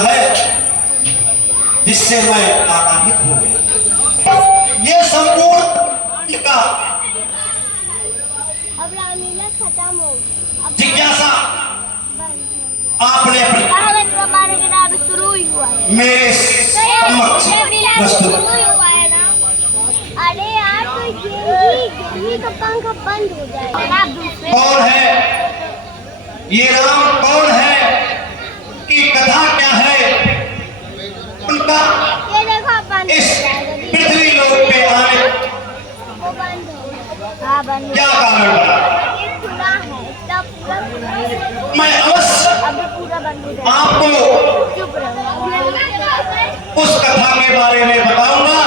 है जिससे मैं आकांक्षित हो गया। ये संपूर्ण का अब रामलीला खत्म हो गई। जिज्ञासा आपने कहावत रबाने के नाम शुरू ही हुआ है। मेरे समक्ष प्रस्तुत हुआ है ना। अरे यार तो यही का पंखा बंद हो जाएगा। आप दूसरे कौन है ये राम, कौन है की कथा क्या है उनका ये देखो बंद इस हो जाएगा। पृथ्वी लोक पे आने वो बंद हो। हाँ बंद क्या कारण बना। ये खुला है तब मैं अवश्य अब पूरा बंद हो जाएगा। आपको चुप रहो। उस कथा के बारे में बताऊंगा,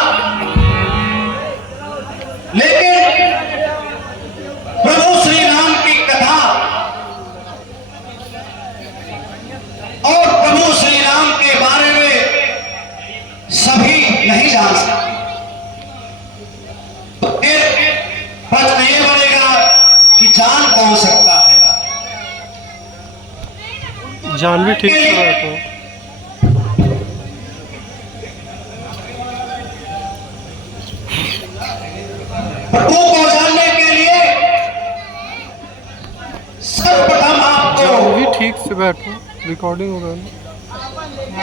लेकिन प्रभु श्री राम की कथा और प्रभु श्री राम के बारे में सभी नहीं जान सकते। तो फिर प्रश्न ये बनेगा कि जान कौन सकता है। जान भी ठीक से बैठो। प्रभु को जानने के लिए सर्वप्रथम आपको जान भी ठीक से बैठो, रिकॉर्डिंग हो रहा है।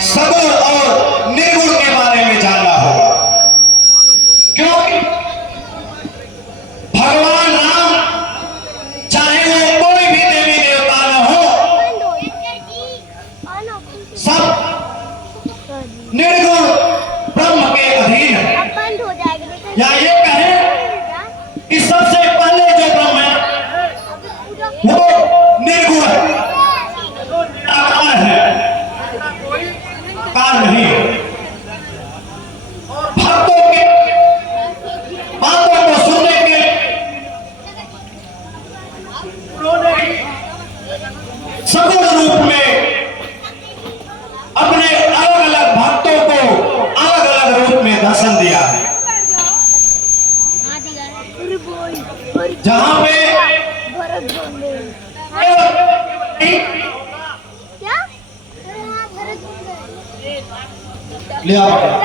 सगुण और निर्गुण के बारे में जानना होगा, क्योंकि भगवान राम चाहे वो कोई भी देवी देवता न हो, सब निर्गुण ब्रह्म के अधीन है। अब बंद हो जाएगा। या ये कहें कि सबसे पहले जो ब्रह्म है वो निर्गुण है, निराकार है, काल नहीं है। भक्तों के बातों को सुनने के उन्होंने सगुण रूप में अपने अलग अलग भक्तों को अलग अलग रूप में दर्शन दिया है। जहां पे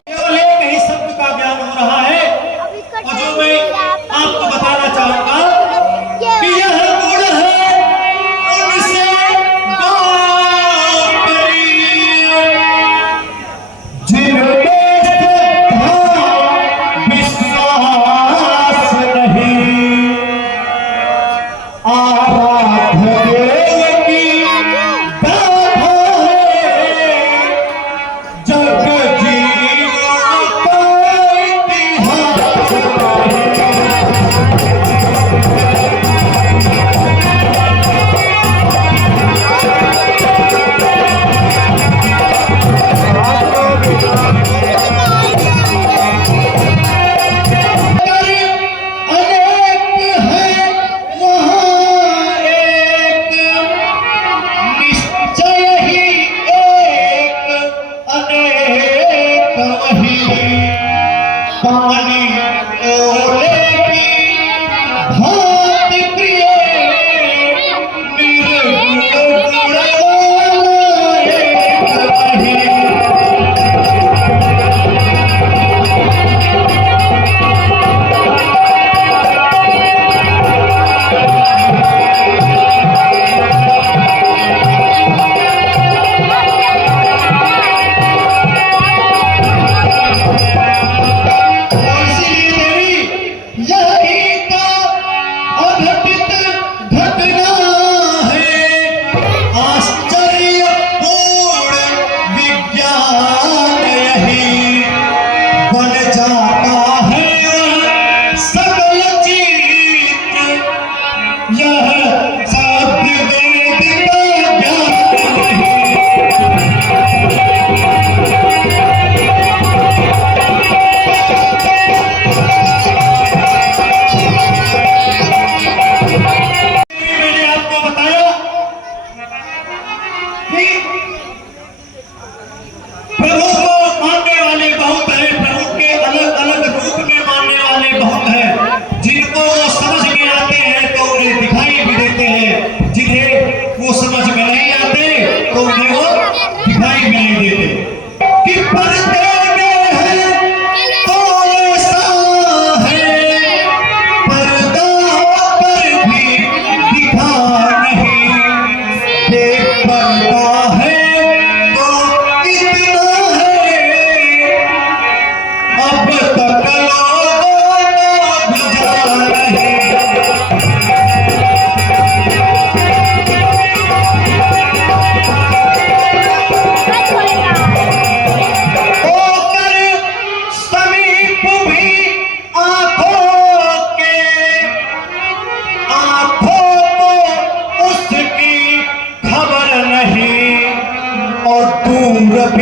केवल एक ही शब्द का ज्ञान हो रहा है, और जो मैं आपको बताना चाहूंगा कि यह गुण है उनसे बात करी, जिनपे विश्वास नहीं, आराध्य देव की गाथा है, जग जीवन का इतिहास अनेक है वहाँ एक, निश्चय ही एक, अनेक वही, पानी ओले की भांति प्रिय, निर्गुण गुण वाला एक वही। और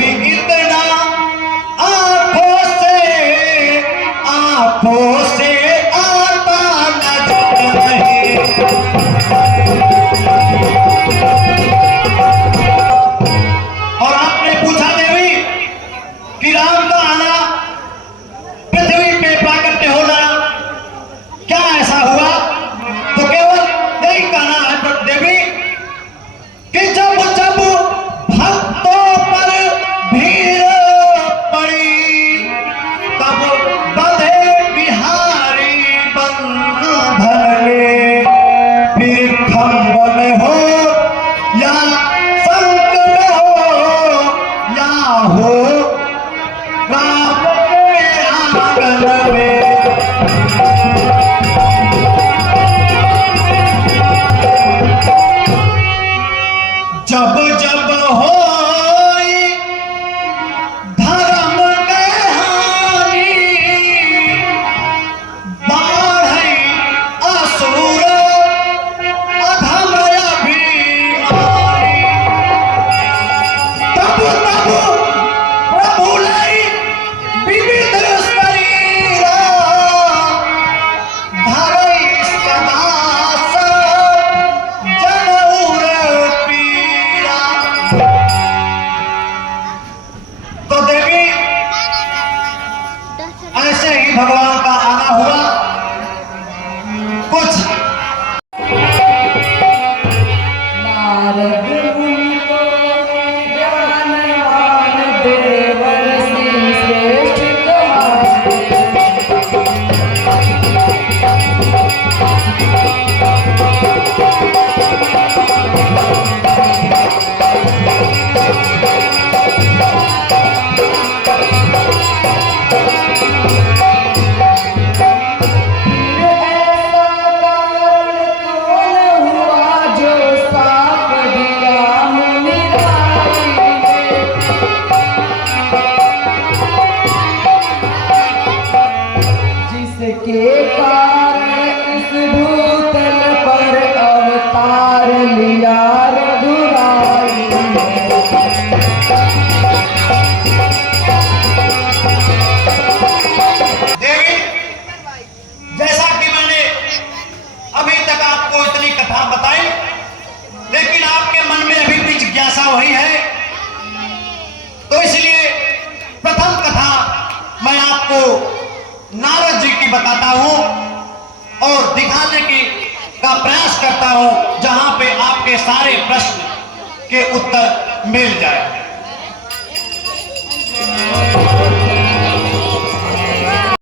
भी इतना आंखों से आता नजर नहीं। और आपने पूछा देवी कि राम का आना, पृथ्वी पे प्राकट्य होना क्या ऐसा हुआ? तो केवल यही कहना है देवी कि जब जब भक्तों पर भीड़ पड़ी तब बंधे बिहारी बंधन में, फिर खंबन हो या संक में हो या हो राम के आंगन में। जब जब होई धर्म के हानि, बाढ़ई असुर अधम अभिमानी, तब तब प्रभु लई विविध शरीरा, धरई सदा जनऊर पीरा। तो देवी ऐसे ही भगवान का आना हुआ। कुछ नारद मुनि को ज्ञानवान देवर से श्रेष्ठ के कारण इस भूतल पर अवतार लिया रघुराई देवी, जैसा कि मैंने अभी तक आपको इतनी कथा बताई, लेकिन आपके मन में अभी भी जिज्ञासा वही है, तो इसलिए प्रथम कथा मैं आपको नारद जी की बताता हूं और दिखाने का प्रयास करता हूं, जहां पे आपके सारे प्रश्न के उत्तर मिल जाए।